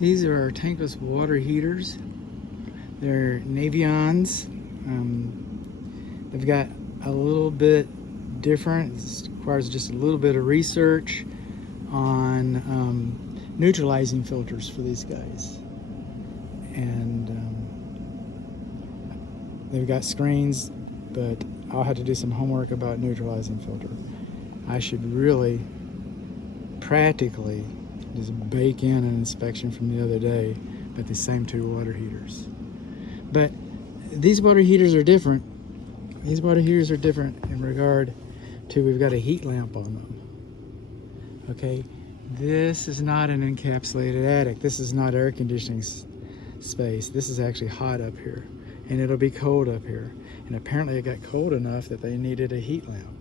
These are our tankless water heaters. They're Navions. They've got a little bit different. It requires just a little bit of research on neutralizing filters for these guys. And they've got screens, but I'll have to do some homework about neutralizing filter. I should really practically just bake in an inspection from the other day about the same two water heaters. But these water heaters are different. These water heaters are different in regard to we've got a heat lamp on them. Okay, this is not an encapsulated attic. This is not air conditioning space. This is actually hot up here, and it'll be cold up here. And apparently it got cold enough that they needed a heat lamp.